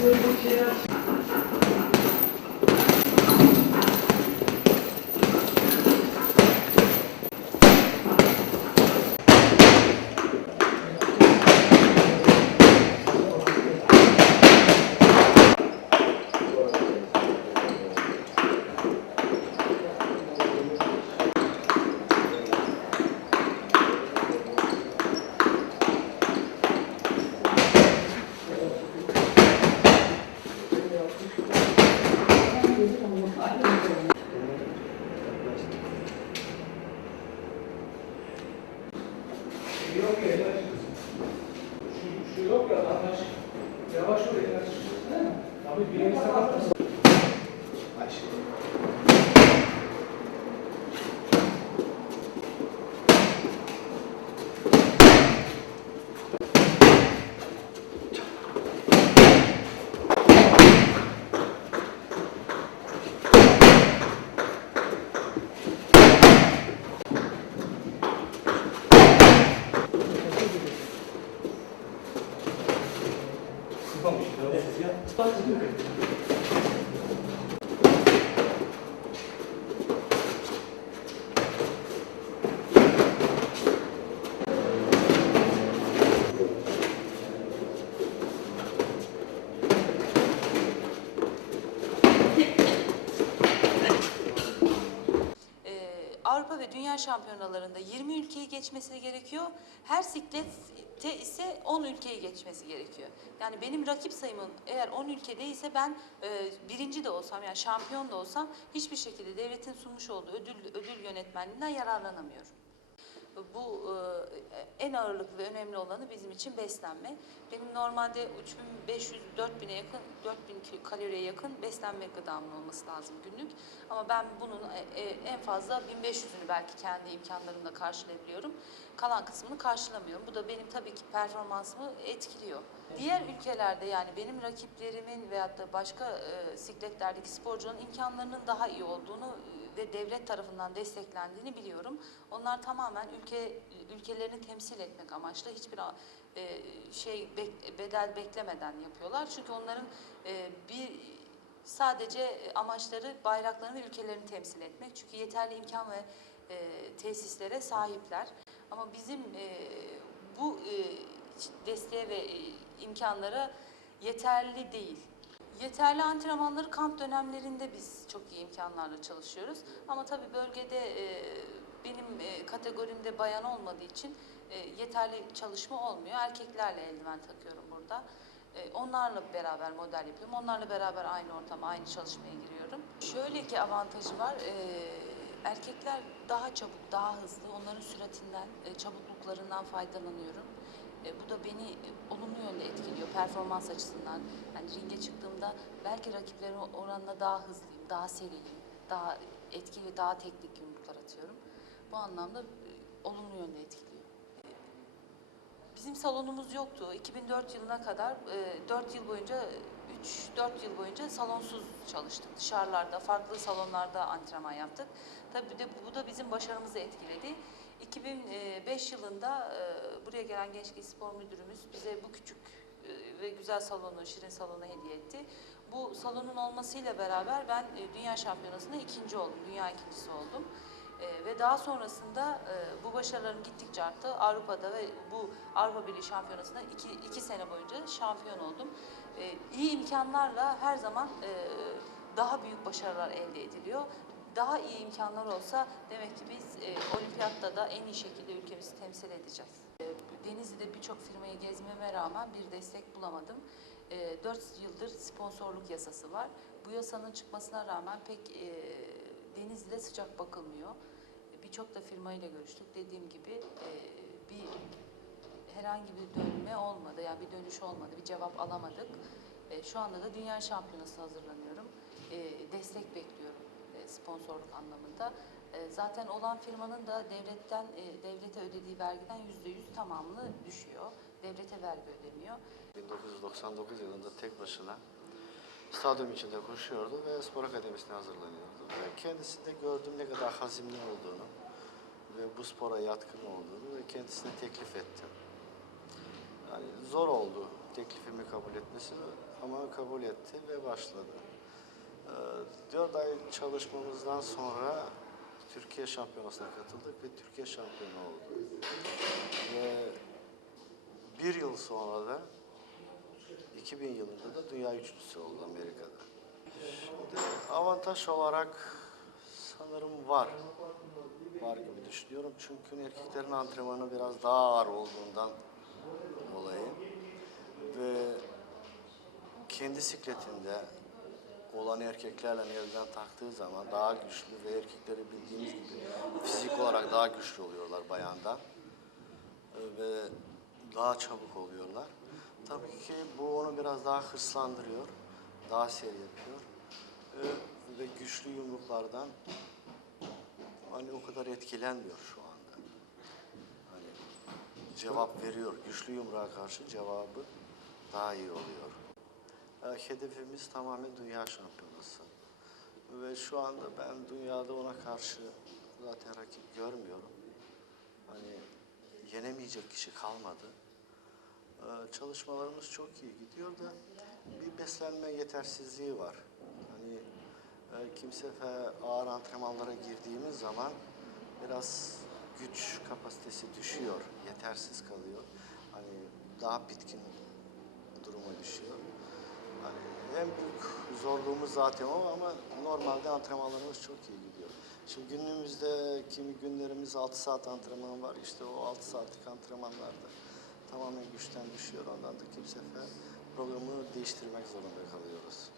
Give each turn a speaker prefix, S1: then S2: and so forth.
S1: Thank you. Yavaş ol, yavaş. Değil mi? Abi bir yeri sakatlasın. Ay şimdi. Sıkmamış.
S2: Ee, Avrupa ve Dünya Şampiyonalarında 20 ülkeyi geçmesi gerekiyor. Her siklette ise 10 ülkeyi geçmesi gerekiyor. Yani benim rakip sayımım eğer 10 ülkede ise ben e, birinci de olsam yani şampiyon da olsam hiçbir şekilde devletin sunmuş olduğu ödül, ödül yönetmenliğinden yararlanamıyorum. Bu e, en ağırlıklı ve önemli olanı bizim için beslenme. Benim normalde 3500-4000'e yakın, 4000 kilo- kaloriye yakın beslenme gıdamın olması lazım günlük. Ama ben bunun e, e, en fazla 1500'ünü belki kendi imkanlarımla karşılayabiliyorum. Kalan kısmını karşılamıyorum. Bu da benim tabii ki performansımı etkiliyor. Diğer ülkelerde yani benim rakiplerimin veyahut da başka e, sikletlerdeki sporcuların imkanlarının daha iyi olduğunu e, ve devlet tarafından desteklendiğini biliyorum. Onlar tamamen ülke ülkelerini temsil etmek amaçlı hiçbir e, şey bek- bedel beklemeden yapıyorlar. Çünkü onların e, bir sadece amaçları bayraklarını ülkelerini temsil etmek. Çünkü yeterli imkan ve e, tesislere sahipler. Ama bizim e, bu e, desteğe ve e, imkanlara yeterli değil. Yeterli antrenmanları kamp dönemlerinde biz çok iyi imkanlarla çalışıyoruz. Ama tabii bölgede e, benim e, kategorimde bayan olmadığı için e, yeterli çalışma olmuyor. Erkeklerle eldiven takıyorum burada. E, onlarla beraber model yapıyorum. Onlarla beraber aynı ortama, aynı çalışmaya giriyorum. Şöyle ki avantajı var. e, erkekler daha çabuk, daha hızlı. Onların süratinden, e, çabukluklarından faydalanıyorum. E, bu da beni e, olumlu yönde etkiliyor performans açısından. Yani ringe çıktığımda belki rakiplerin oranla daha hızlıyım, daha seriyim, daha etkili, daha teknik yumruklar atıyorum. Bu anlamda e, olumlu yönde etkiliyor. Bizim salonumuz yoktu. 2004 yılına kadar e, 4 yıl boyunca 3-4 yıl boyunca salonsuz çalıştık. Dışarılarda, farklı salonlarda antrenman yaptık. Tabii de bu da bizim başarımızı etkiledi. 2005 yılında buraya gelen Gençlik Spor Müdürümüz bize bu küçük e, ve güzel salonu, şirin salonu hediye etti. Bu salonun olmasıyla beraber ben e, Dünya Şampiyonası'nda ikinci oldum, dünya ikincisi oldum. E, ve daha sonrasında bu başarılarım gittikçe arttı. Avrupa'da ve bu Avrupa Birliği Şampiyonası'nda iki, iki sene boyunca şampiyon oldum. E, iyi imkanlarla her zaman daha büyük başarılar elde ediliyor. Daha iyi imkanlar olsa demek ki biz e, olimpiyatta da en iyi şekilde ülkemizi temsil edeceğiz. Denizli'de birçok firmayı gezmeme rağmen bir destek bulamadım. E, 4 yıldır sponsorluk yasası var. Bu yasanın çıkmasına rağmen pek e, Denizli'de sıcak bakılmıyor. Birçok da firmayla görüştük. Dediğim gibi e, bir herhangi bir dönme olmadı. Yani bir dönüş olmadı. Bir cevap alamadık. E, şu anda da Dünya Şampiyonası hazırlanıyorum. E, destek bekliyorum e, sponsorluk anlamında. E, zaten olan firmanın da devletten e, devlete ödediği vergiden yüzde yüz tamamını düşüyor. Devlete vergi ödemiyor.
S3: 1999 yılında tek başına stadyum içinde koşuyordu ve spor akademisine hazırlanıyordu. Ve kendisinde gördüm ne kadar hazimli olduğunu ve bu spora yatkın olduğunu ve kendisine teklif ettim. Yani zor oldu teklifimi kabul etmesi ama kabul etti ve başladı. Ee, 4 ay çalışmamızdan sonra Türkiye Şampiyonası'na katıldık ve Türkiye şampiyonu oldu. Ve bir yıl sonra da 2000 yılında da dünya üçüncüsü oldu Amerika'da. Şimdi avantaj olarak sanırım var. Var gibi düşünüyorum. Çünkü erkeklerin antrenmanı biraz daha ağır olduğundan dolayı ve kendi sikletinde olan erkeklerle elden taktığı zaman daha güçlü ve erkekleri bildiğimiz gibi fizik olarak daha güçlü oluyorlar bayandan Ee, ve daha çabuk oluyorlar. Tabii ki bu onu biraz daha hırslandırıyor, daha seri yapıyor Ee, ve güçlü yumruklardan hani o kadar etkilenmiyor şu anda. Hani cevap veriyor, güçlü yumruğa karşı cevabı daha iyi oluyor. Ee, Hedefimiz tamamen dünya şampiyonası. Ve şu anda ben dünyada ona karşı zaten rakip görmüyorum. Hani yenemeyecek kişi kalmadı. Ee, Çalışmalarımız çok iyi gidiyor da bir beslenme yetersizliği var. Hani e, kimse ağır antrenmanlara girdiğimiz zaman biraz güç kapasitesi düşüyor, yetersiz kalıyor. Hani daha bitkin duruma düşüyor. Hani en büyük zorluğumuz zaten o ama normalde antrenmanlarımız çok iyi gidiyor. Şimdi günümüzde kimi günlerimiz 6 saat antrenman var. İşte o 6 saatlik antrenmanlarda tamamen güçten düşüyor. Ondan da kimse programı değiştirmek zorunda kalıyoruz.